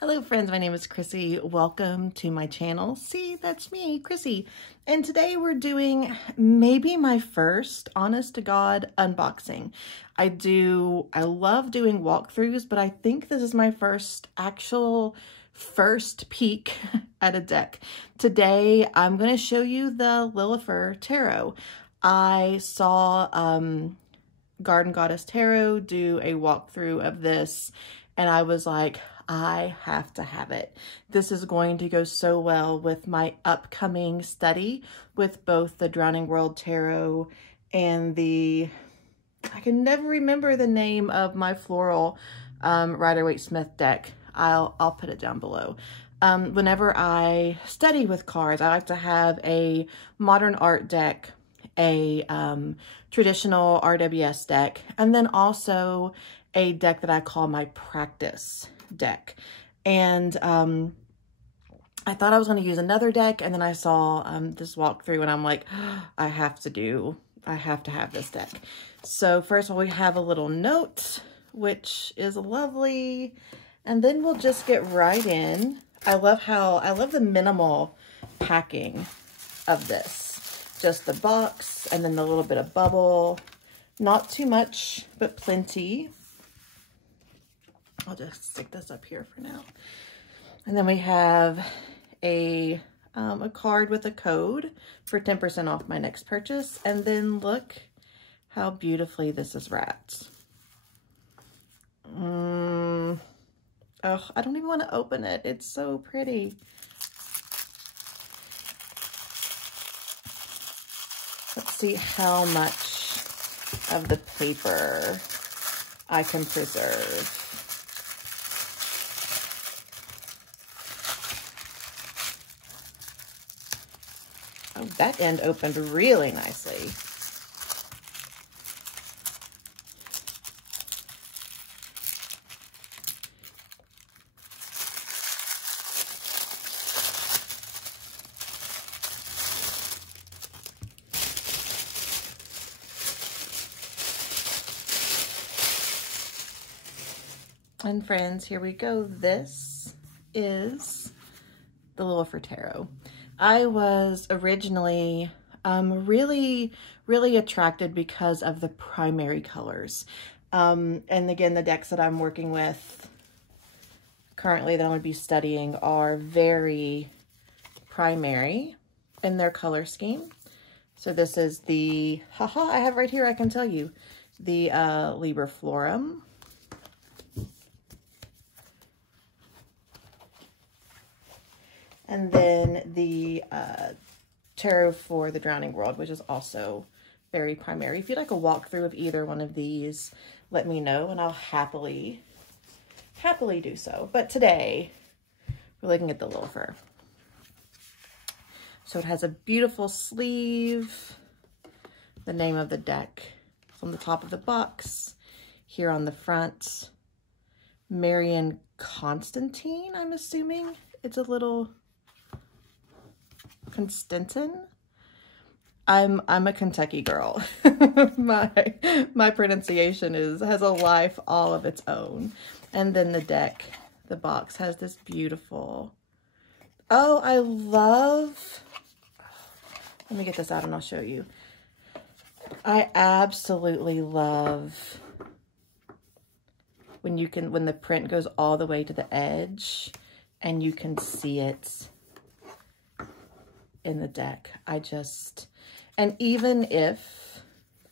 Hello friends, my name is Chrissy. Welcome to my channel. See, that's me, Chrissy. And today we're doing maybe my first honest to God unboxing. I love doing walkthroughs, but I think this is my first peek at a deck. Today I'm going to show you the Lilifer Tarot. I saw Garden Goddess Tarot do a walkthrough of this and I was like, I have to have it. This is going to go so well with my upcoming study with both the Drowning World Tarot and I can never remember the name of my floral Rider-Waite-Smith deck. I'll put it down below. Whenever I study with cards, I like to have a modern art deck, a traditional RWS deck, and then also a deck that I call my practice deck. And I thought I was going to use another deck, and then I saw this walkthrough and I'm like, I have to have this deck. So first of all, we have a little note, which is lovely, and then we'll just get right in. I love the minimal packing of this. Just the box and then the little bit of bubble. Not too much, but plenty. I'll just stick this up here for now. And then we have a card with a code for 10% off my next purchase. And then look how beautifully this is wrapped. Oh, I don't even want to open it. It's so pretty. Let's see how much of the paper I can preserve. Oh, that end opened really nicely. And friends, here we go. This is the Lilifer Tarot. I was originally really attracted because of the primary colors. And again, the decks that I'm working with currently that I'm going to be studying are very primary in their color scheme. So this is the, I have right here, I can tell you, the Liber Florum. And then the Tarot for the Drowning World, which is also very primary. If you'd like a walkthrough of either one of these, let me know and I'll happily do so. But today, we're looking at the Lilifer. So it has a beautiful sleeve. The name of the deck is on the top of the box. Here on the front, Marion Constantine, I'm assuming. It's a little Constantin. I'm a Kentucky girl. my pronunciation has a life all of its own. And then the deck, the box has this beautiful, let me get this out and I'll show you. I absolutely love when the print goes all the way to the edge and you can see it in the deck. And even if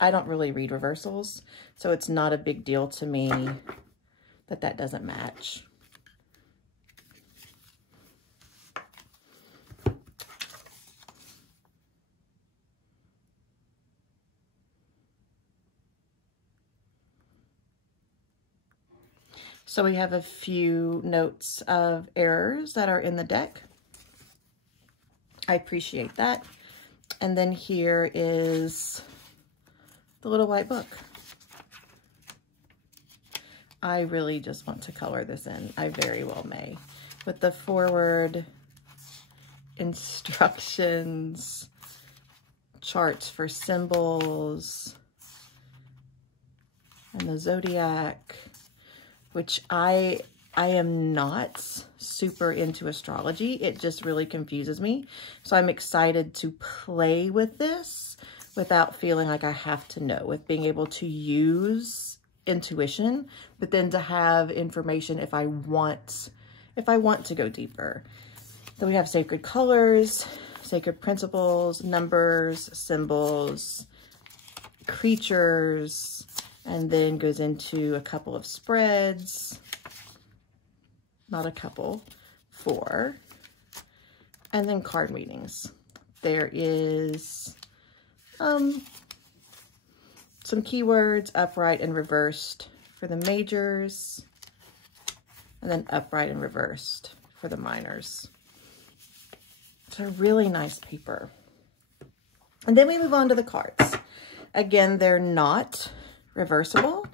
I don't really read reversals, so it's not a big deal to me that doesn't match. So we have a few notes of errors that are in the deck. I appreciate that. And then here is the little white book. I really just want to color this in. I very well may. With the forward instructions, charts for symbols, and the zodiac, which I I am not super into astrology. It just really confuses me. So I'm excited to play with this without feeling like I have to know, with being able to use intuition, but then to have information if I want to go deeper. Then we have sacred colors, sacred principles, numbers, symbols, creatures, and then goes into a couple of spreads. Not a couple, 4. And then card readings. There is some keywords, upright and reversed for the majors, and then upright and reversed for the minors. It's a really nice paper. And then we move on to the cards. Again, they're not reversible,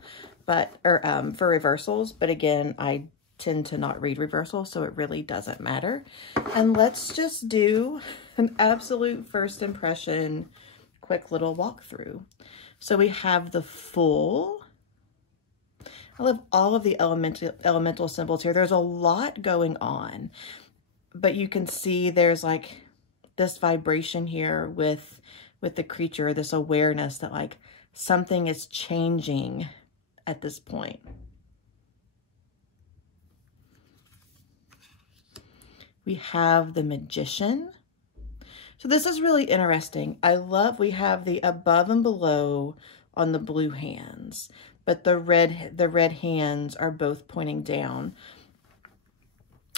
but for reversals, but again, I tend to not read reversals, so it really doesn't matter. And let's just do an absolute first impression, quick little walkthrough. So we have the Fool. I love all of the elemental symbols here. There's a lot going on, but you can see there's like this vibration here with the creature, this awareness that like something is changing at this point. We have the Magician. So this is really interesting. We have the above and below on the blue hands, but the red hands are both pointing down.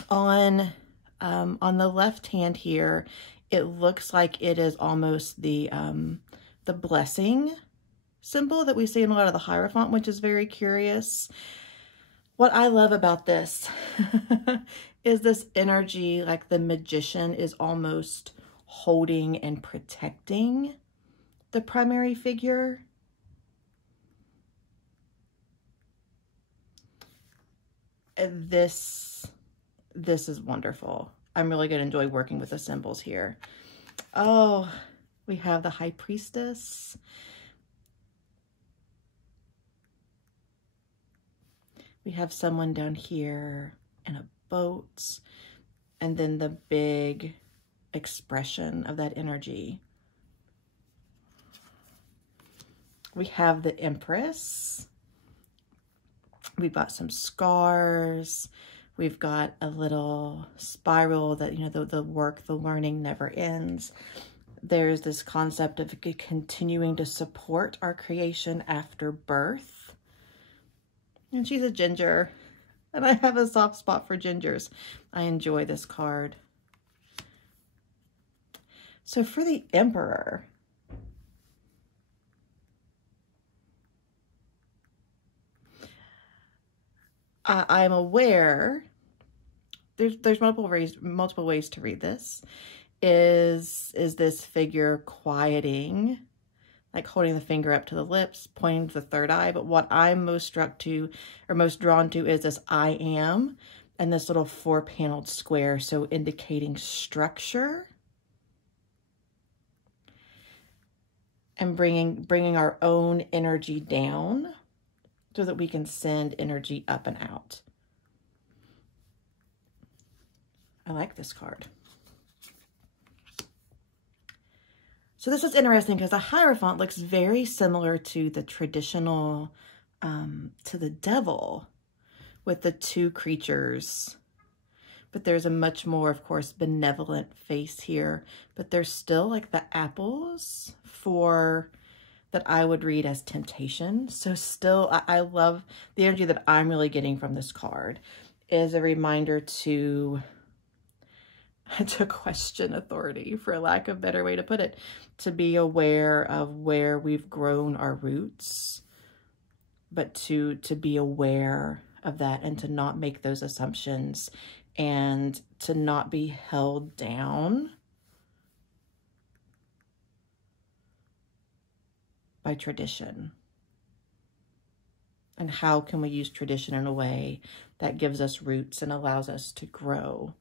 On the left hand here, it looks like it is almost the blessing symbol that we see in a lot of the Hierophant, which is very curious. What I love about this is this energy, like the Magician is almost holding and protecting the primary figure. This is wonderful. I'm really going to enjoy working with the symbols here. Oh, we have the High Priestess. We have someone down here in a boat, and then the big expression of that energy. We have the Empress. We've got some scars. We've got a little spiral that, you know, the work, the learning never ends. There's this concept of continuing to support our creation after birth. And she's a ginger, and I have a soft spot for gingers. I enjoy this card. So for the Emperor, I'm aware there's multiple ways to read this. Is this figure quieting, like holding the finger up to the lips, pointing to the third eye? But what I'm most struck to, or most drawn to, is this I am, and this little 4-paneled square, so indicating structure and bringing our own energy down so that we can send energy up and out. I like this card. So this is interesting because the Hierophant looks very similar to the traditional, to the Devil with the 2 creatures. But there's a much more, of course, benevolent face here. But there's still like the apples that I would read as temptation. So still, I love the energy that I'm really getting from this card is a reminder to question authority, for lack of a better way to put it, to be aware of where we've grown our roots, but to be aware of that and to not make those assumptions and to not be held down by tradition. And how can we use tradition in a way that gives us roots and allows us to grow?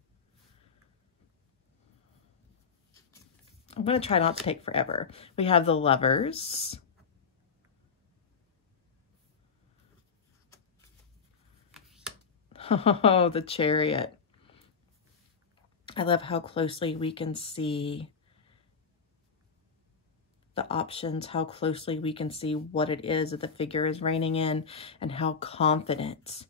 I'm going to try not to take forever. We have the Lovers. Oh, the Chariot. I love how closely we can see the options, how closely we can see what it is that the figure is reining in, and how confident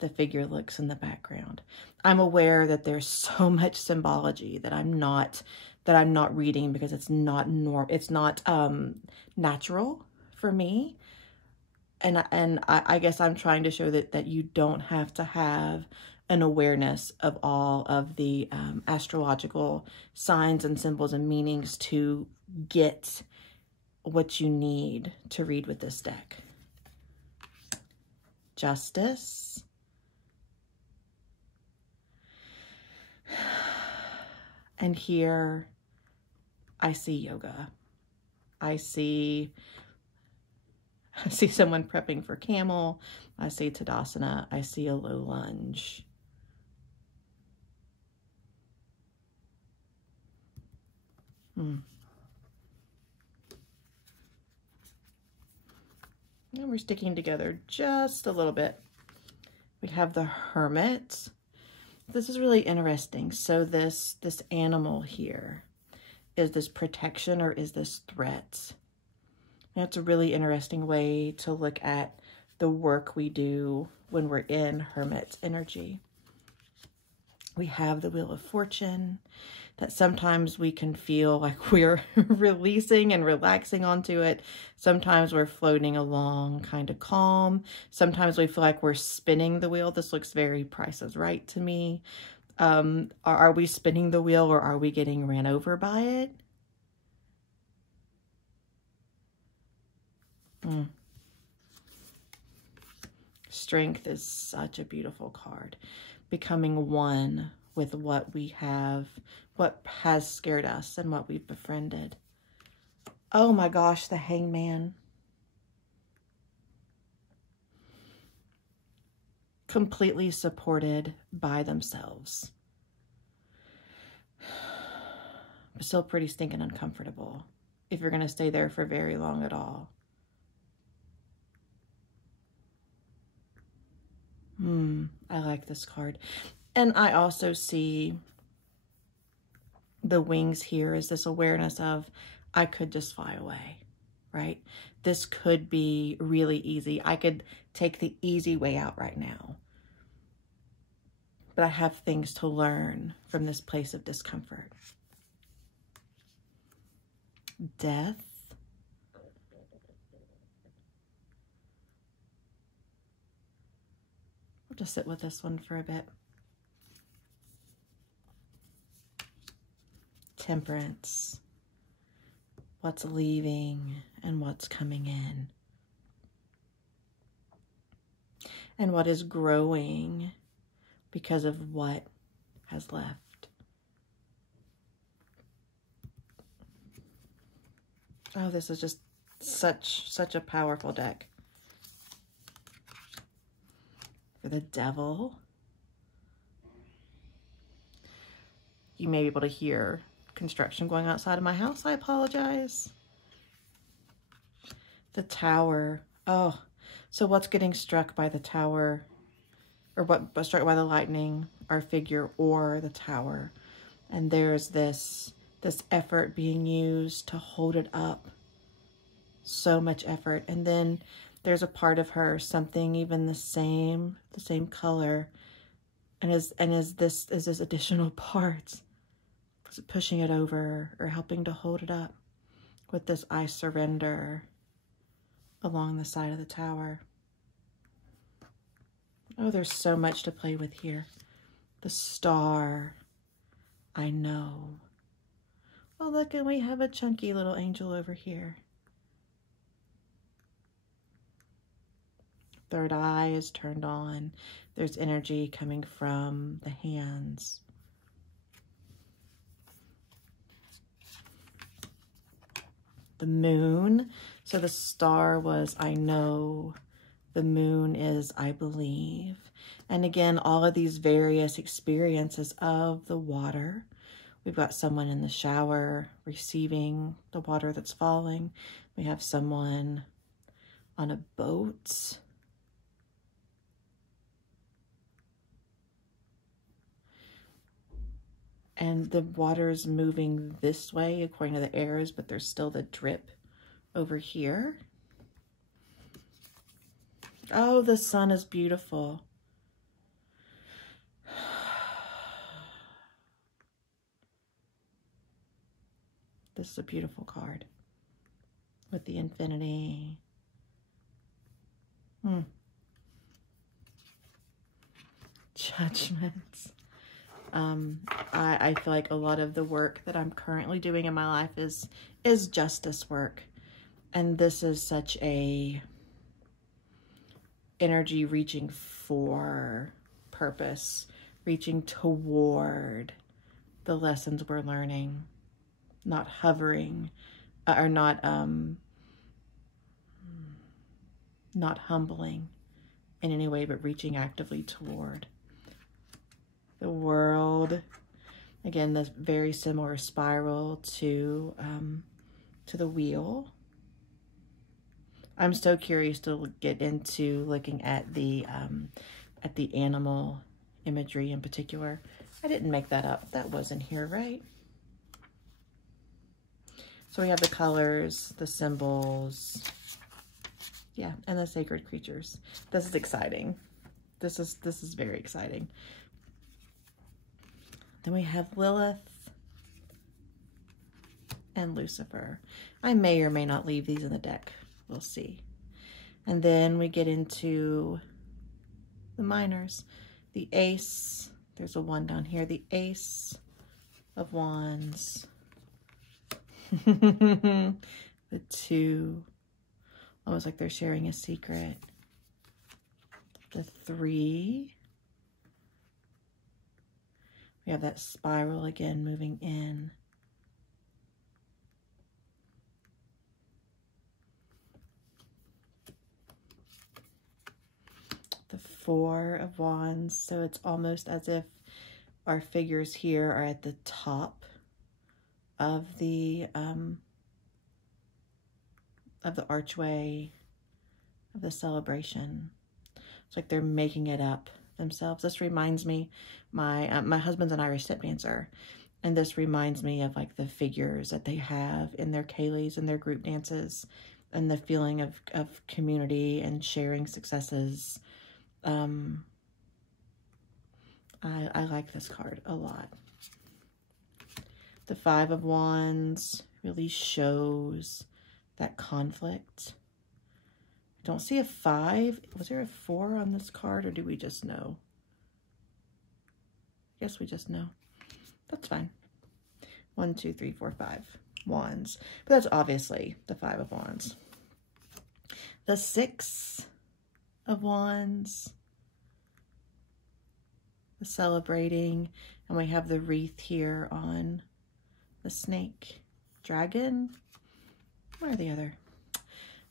the figure looks in the background. I'm aware that there's so much symbology that I'm not reading because it's not natural for me. And I guess I'm trying to show that you don't have to have an awareness of all of the astrological signs and symbols and meanings to get what you need to read with this deck. Justice. And here I see yoga. I see someone prepping for camel. I see Tadasana. I see a low lunge. And we're sticking together just a little bit. We have the Hermit. This is really interesting. So this animal here, is this protection or is this threat? That's a really interesting way to look at the work we do when we're in Hermit energy. We have the Wheel of Fortune, that sometimes we can feel like we're releasing and relaxing onto it. Sometimes we're floating along kind of calm. Sometimes we feel like we're spinning the wheel. This looks very Price is Right to me. Are we spinning the wheel or are we getting ran over by it? Strength is such a beautiful card. Becoming one with what we have, what has scared us, and what we've befriended. Oh my gosh, the Hangman. Completely supported by themselves. But still pretty stinking uncomfortable if you're going to stay there for very long at all. I like this card. And I also see the wings here is this awareness of, I could just fly away, right? This could be really easy. I could take the easy way out right now. But I have things to learn from this place of discomfort. Death. We'll just sit with this one for a bit. Temperance. What's leaving and what's coming in. And what is growing because of what has left. Oh, this is just such a powerful deck. For the Devil. You may be able to hear construction going outside of my house. I apologize. The Tower. Oh, so what's getting struck by the Tower? Or what was struck by the lightning, our figure, or the Tower? And there's this effort being used to hold it up. So much effort. And then there's a part of her, something even the same color. And is this additional part? Is it pushing it over or helping to hold it up with this I surrender along the side of the Tower? Oh, there's so much to play with here. The Star. I know. Oh, look, and we have a chunky little angel over here. Third eye is turned on. There's energy coming from the hands. The Moon. So the Star was I know. The Moon is I believe. And again, all of these various experiences of the water. We've got someone in the shower receiving the water that's falling. We have someone on a boat. And the water's moving this way according to the arrows, but there's still the drip over here. Oh, the sun is beautiful. This is a beautiful card with the infinity. Judgment. I feel like a lot of the work that I'm currently doing in my life is justice work. And this is such a energy reaching for purpose, reaching toward the lessons we're learning, not hovering or not humbling in any way, but reaching actively toward the world. Again, this very similar spiral to the wheel. I'm so curious to get into looking at the animal imagery in particular. I didn't make that up. That wasn't here, right? So we have the colors, the symbols, yeah, and the sacred creatures. This is exciting. This is very exciting. Then we have Lilith and Lucifer. I may or may not leave these in the deck. We'll see. And then we get into the minors. The Ace. There's a 1 down here. The Ace of Wands. The 2. Almost like they're sharing a secret. The 3. We have that spiral again moving in. The 4 of Wands. So it's almost as if our figures here are at the top of the archway of the celebration. It's like they're making it up themselves. This reminds me, my husband's an Irish step dancer, and this reminds me of like the figures that they have in their ceilidhs and their group dances, and the feeling of community and sharing successes. I like this card a lot. The 5 of Wands really shows that conflict. I don't see a 5. Was there a 4 on this card, or do we just know? I guess we just know. That's fine. 1, 2, 3, 4, 5 Wands. But that's obviously the 5 of Wands. The 6 of Wands. The celebrating. And we have the wreath here on the snake. Dragon. Where are the other?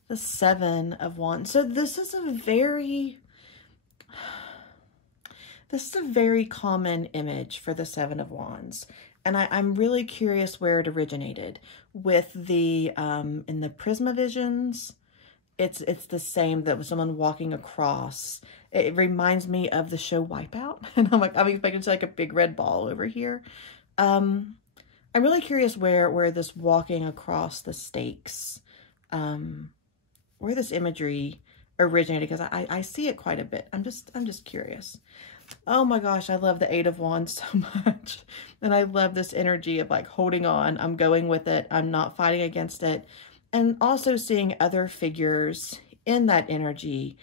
The 7 of Wands. So this is a very common image for the 7 of Wands. And I'm really curious where it originated. With the, in the Prismavisions, it's the same, that was someone walking across. It reminds me of the show Wipeout. And I'm expecting to see like a big red ball over here. I'm really curious where this walking across the stakes, where this imagery originated, because I see it quite a bit. I'm just curious. Oh my gosh, I love the 8 of Wands so much. And I love this energy of like holding on. I'm going with it. I'm not fighting against it. And also seeing other figures in that energy.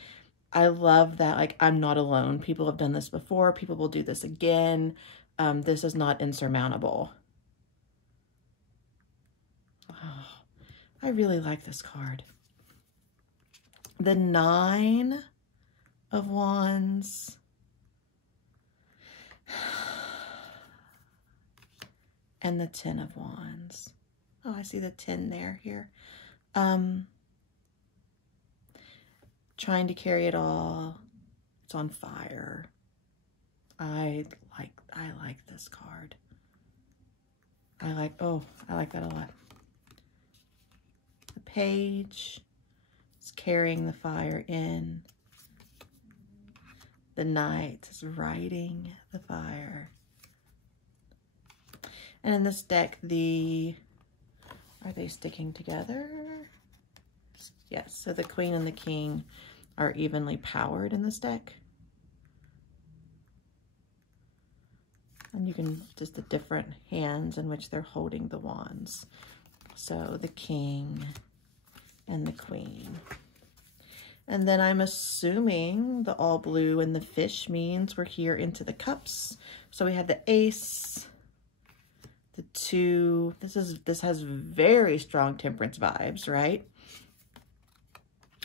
I love that, like, I'm not alone. People have done this before. People will do this again. This is not insurmountable. Oh, I really like this card. The 9 of Wands. And the 10 of Wands. Oh, I see the 10 there here. Trying to carry it all. It's on fire. I like this card. I like that a lot. The Page is carrying the fire in. The Knight is riding the fire. And in this deck, are they sticking together? Yes, so the Queen and the King are evenly powered in this deck. And you can, just the different hands in which they're holding the wands. So the King and the Queen. And then I'm assuming the all blue and the fish means we're here into the cups. So we have the Ace, the 2. This has very strong Temperance vibes, right?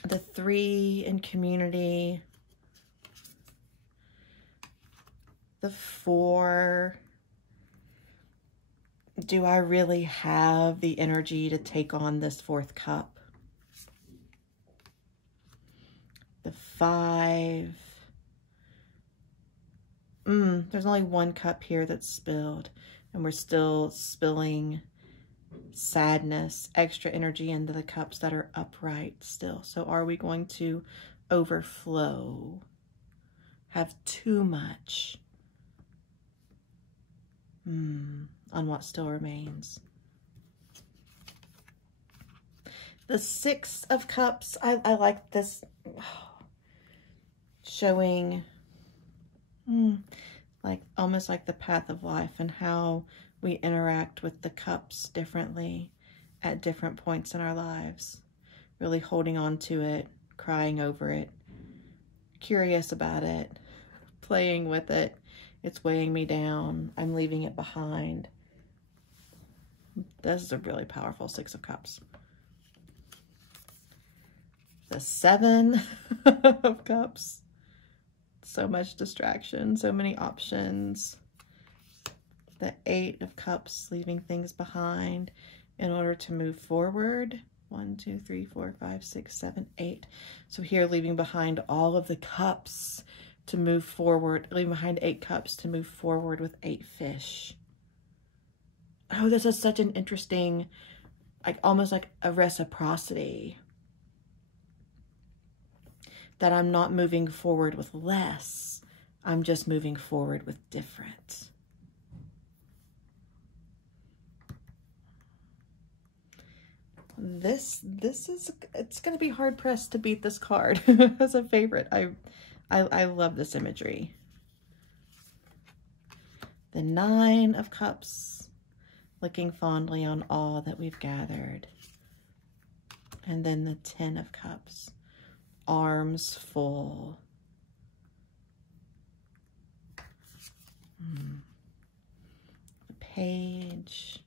The 3 in community. The 4. Do I really have the energy to take on this 4th cup? The 5. There's only 1 cup here that's spilled, and we're still spilling sadness, extra energy into the cups that are upright still. So are we going to overflow? Have too much? On what still remains. The 6 of Cups, I like this, showing like almost like the path of life and how we interact with the cups differently at different points in our lives. Really holding on to it, crying over it, curious about it, playing with it. It's weighing me down. I'm leaving it behind. This is a really powerful 6 of Cups. The 7 of Cups. So much distraction, so many options. The 8 of Cups, leaving things behind in order to move forward. 1, 2, 3, 4, 5, 6, 7, 8. So here, leaving behind all of the cups to move forward, leaving behind 8 cups to move forward with 8 fish. Oh, this is such an interesting, like almost like a reciprocity. That I'm not moving forward with less, I'm just moving forward with different. This is, it's going to be hard pressed to beat this card as a favorite. I love this imagery. The 9 of Cups, looking fondly on all that we've gathered. And then the 10 of Cups, arms full. The Page.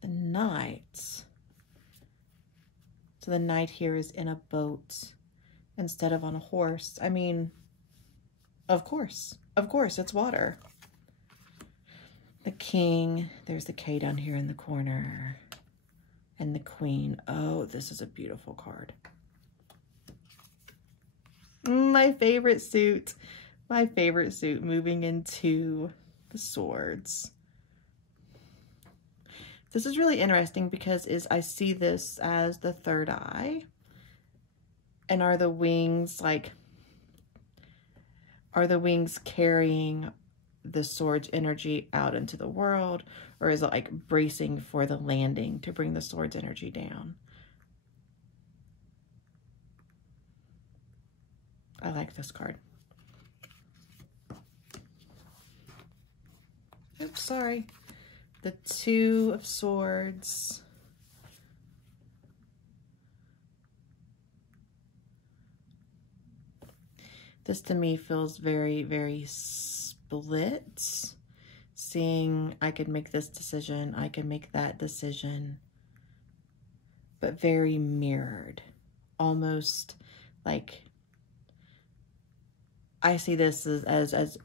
The Knight. So the Knight here is in a boat instead of on a horse. I mean, of course, it's water. The King, there's the K down here in the corner. And the Queen. Oh, this is a beautiful card. My favorite suit. My favorite suit, moving into the swords. This is really interesting because I see this as the third eye. And are the wings carrying the sword's energy out into the world? Or is it like bracing for the landing to bring the sword's energy down? I like this card. Oops, sorry. The 2 of Swords. This to me feels very, very split. Seeing I could make this decision, I could make that decision, but very mirrored. Almost like I see this as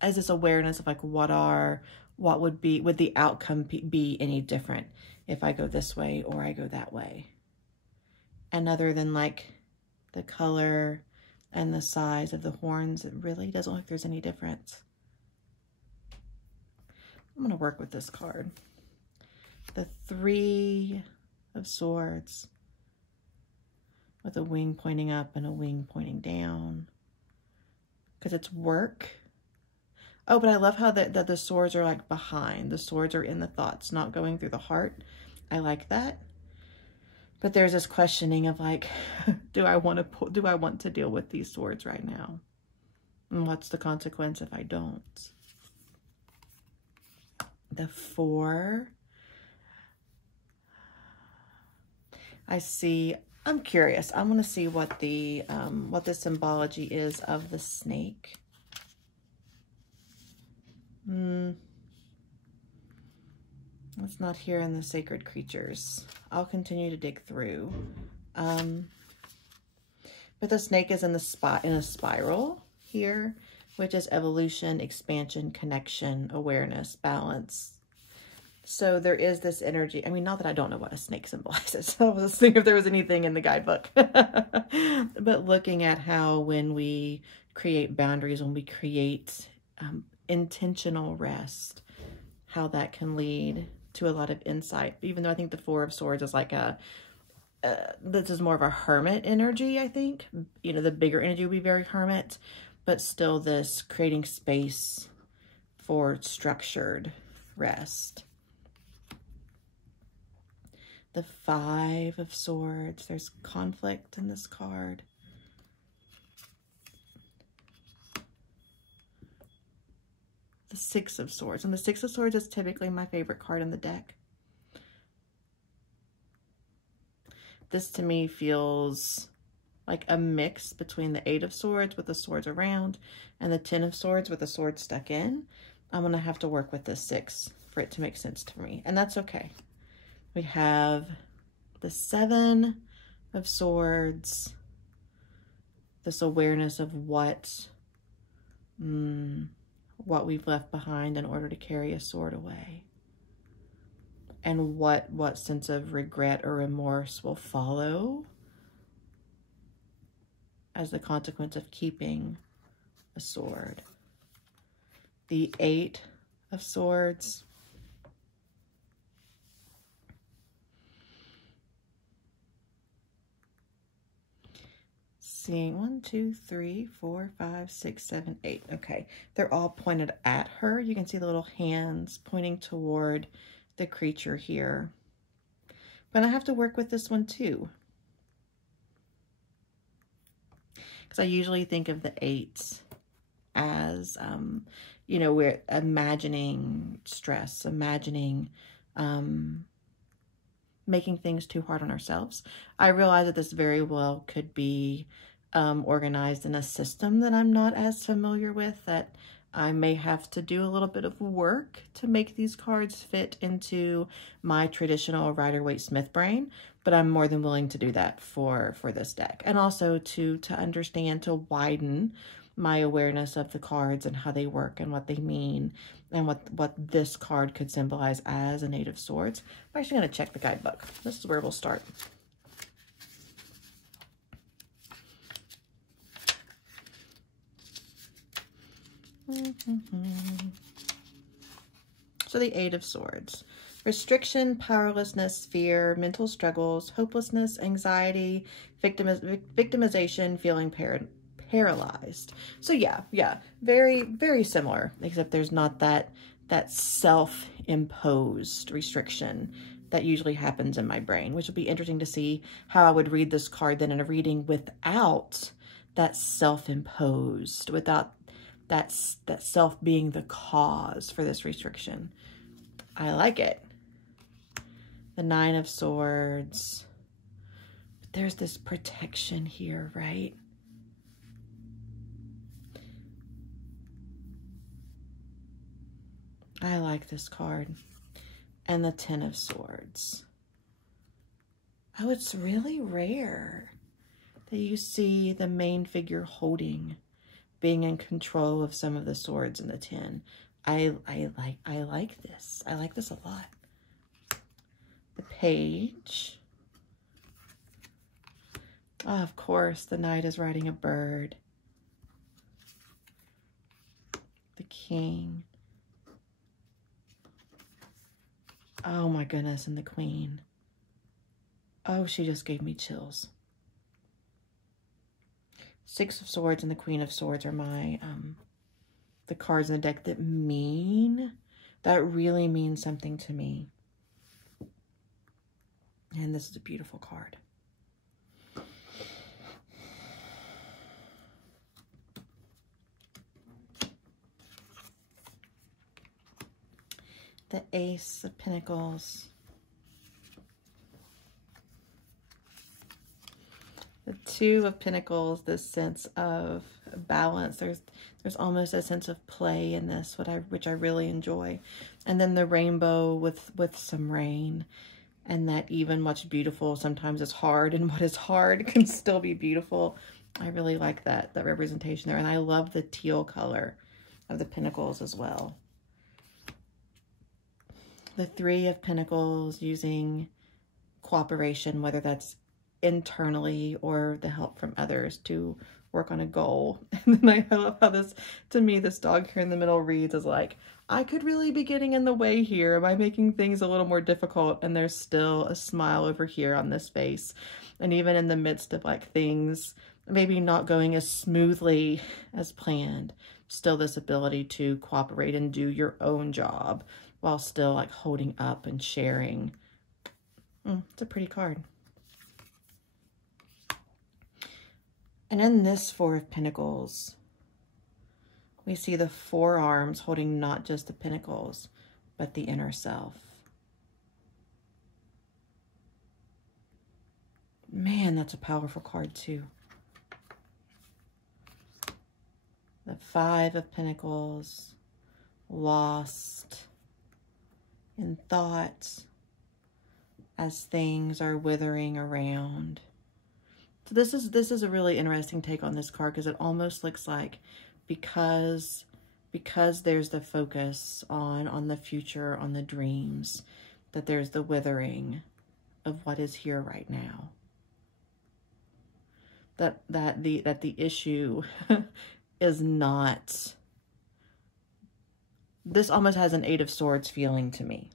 this awareness of like would the outcome be any different if I go this way or I go that way? And other than like the color and the size of the horns, it really doesn't look like there's any difference. I'm going to work with this card. The 3 of Swords with a wing pointing up and a wing pointing down. because it's work. Oh, but I love how that the swords are like behind. The swords are in the thoughts, not going through the heart. I like that. But there's this questioning of like, do I want to deal with these swords right now? And what's the consequence if I don't? The 4. I'm curious. I'm going to see what the symbology is of the snake. It's not here in the sacred creatures. I'll continue to dig through. But the snake is in a spiral here, which is evolution, expansion, connection, awareness, balance. So there is this energy. I mean, not that I don't know what a snake symbolizes. I was thinking if there was anything in the guidebook. But looking at how when we create boundaries, when we create intentional rest, how that can lead to a lot of insight. Even though I think the 4 of Swords is like this is more of a hermit energy, I think. You know, the bigger energy would be very hermit, but still this creating space for structured rest. The 5 of Swords, there's conflict in this card. The 6 of Swords, and the 6 of Swords is typically my favorite card in the deck. This to me feels like a mix between the 8 of Swords with the swords around and the 10 of Swords with the sword stuck in. I'm going to have to work with this 6 for it to make sense to me, and that's okay. We have the 7 of Swords, this awareness of what we've left behind in order to carry a sword away, and what sense of regret or remorse will follow as the consequence of keeping a sword. The 8 of Swords, seeing 1, 2, 3, 4, 5, 6, 7, 8. Okay, they're all pointed at her. You can see the little hands pointing toward the creature here. But I have to work with this one too, because I usually think of the 8 as, you know, we're imagining stress, imagining making things too hard on ourselves. I realize that this very well could be organized in a system that I'm not as familiar with, that I may have to do a little bit of work to make these cards fit into my traditional Rider-Waite-Smith brain, but I'm more than willing to do that for this deck. And also to understand, to widen my awareness of the cards and how they work and what they mean and what this card could symbolize as an 8 of Swords. I'm actually going to check the guidebook. This is where we'll start. So the 8 of Swords. Restriction, powerlessness, fear, mental struggles, hopelessness, anxiety, victimization, feeling paralyzed. So yeah, very, very similar, except there's not that self-imposed restriction that usually happens in my brain, which would be interesting to see how I would read this card then in a reading without that self-imposed, without that self being the cause for this restriction. I like it. The 9 of Swords. There's this protection here, right? I like this card. And the 10 of Swords. Oh, it's really rare that you see the main figure holding, being in control of some of the swords in the 10. I like this. I like this a lot. The Page. Oh, of course, the Knight is riding a bird. The King. Oh my goodness, and the Queen. Oh, she just gave me chills. Six of Swords and the Queen of Swords are my, the cards in the deck that really mean something to me. And this is a beautiful card. The Ace of Pentacles. The Two of Pentacles, this sense of balance. There's almost a sense of play in this, which I really enjoy. And then the Rainbow with some rain. And that even what's beautiful sometimes is hard, and what is hard can still be beautiful. I really like that representation there. And I love the teal color of the Pentacles as well. The Three of Pentacles, using cooperation, whether that's internally or the help from others to work on a goal. And then I love how this, to me, this dog here in the middle reads as like, I could really be getting in the way here by making things a little more difficult, and there's still a smile over here on this face. And even in the midst of like things maybe not going as smoothly as planned, still this ability to cooperate and do your own job while still like holding up and sharing. It's a pretty card. And in this Four of Pentacles, we see the four arms holding not just the pentacles, but the inner self. Man, that's a powerful card too. The Five of Pentacles, lost in thoughts as things are withering around. So this is a really interesting take on this card, because it almost looks like because there's the focus on the future, on the dreams, that there's the withering of what is here right now. That the issue is not, this almost has an Eight of Swords feeling to me.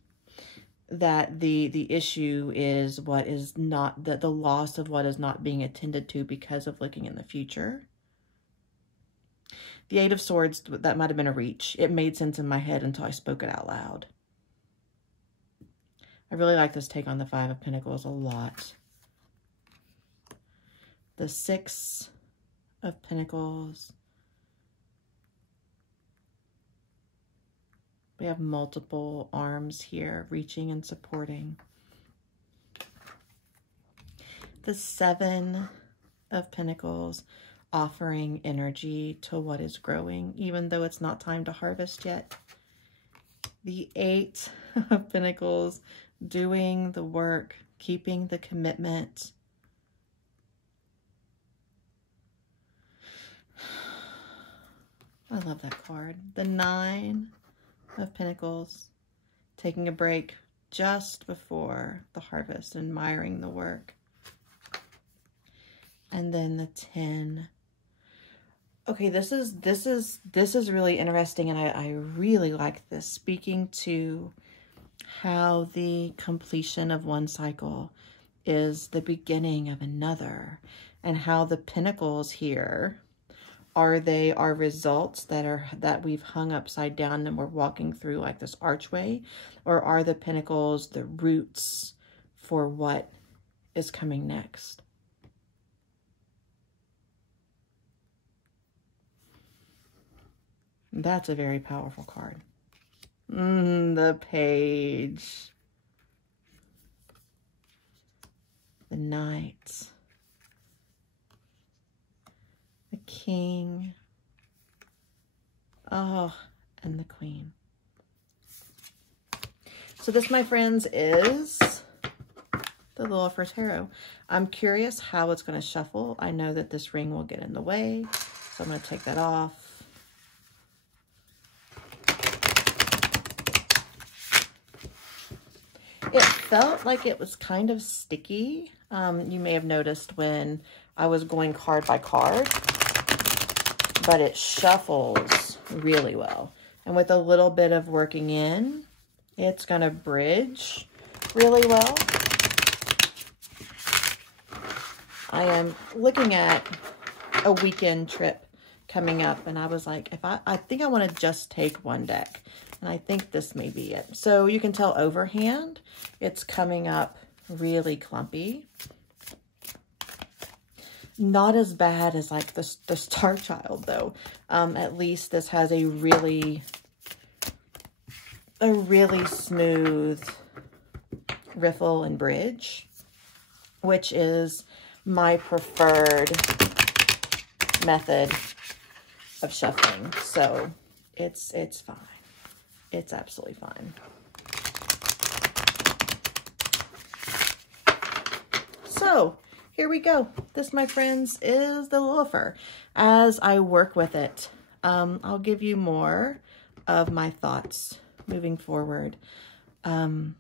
That the issue is what is not, that the loss of what is not being attended to because of looking in the future. The Eight of Swords, that might have been a reach. It made sense in my head until I spoke it out loud. I really like this take on the Five of Pentacles a lot. The Six of Pentacles. We have multiple arms here, reaching and supporting. The Seven of Pentacles, offering energy to what is growing, even though it's not time to harvest yet. The Eight of Pentacles, doing the work, keeping the commitment. I love that card. The Nine of Pentacles, taking a break just before the harvest, admiring the work. And then the 10. Okay, this is really interesting, and I really like this, speaking to how the completion of one cycle is the beginning of another, and how the pentacles here are results that we've hung upside down and we're walking through like this archway, or are the pentacles the roots for what is coming next? That's a very powerful card. The Page. The Knight. The King. Oh, and the Queen. So this, my friends, is the Lilifer Tarot. I'm curious how it's going to shuffle. I know that this ring will get in the way, so I'm going to take that off. It felt like it was kind of sticky. You may have noticed when I was going card by card, but it shuffles really well. And with a little bit of working in, it's going to bridge really well. I am looking at a weekend trip coming up, and I was like, I think I want to just take one deck, and I think this may be it. So you can tell overhand, it's coming up really clumpy. Not as bad as like the Star Child though. At least this has a really smooth riffle and bridge, which is my preferred method of shuffling. So it's fine. It's absolutely fine. So here we go. This, my friends, is the Lilifer. As I work with it, I'll give you more of my thoughts moving forward. The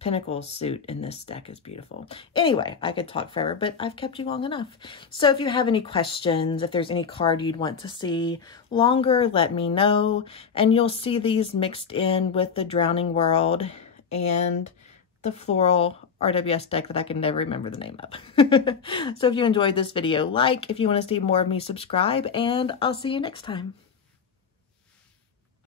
Pinnacle suit in this deck is beautiful. Anyway, I could talk forever, but I've kept you long enough. So if you have any questions, if there's any card you'd want to see longer, let me know. And you'll see these mixed in with the Drowning World and the floral RWS deck that I can never remember the name of. So if you enjoyed this video, like. If you want to see more of me, subscribe, and I'll see you next time.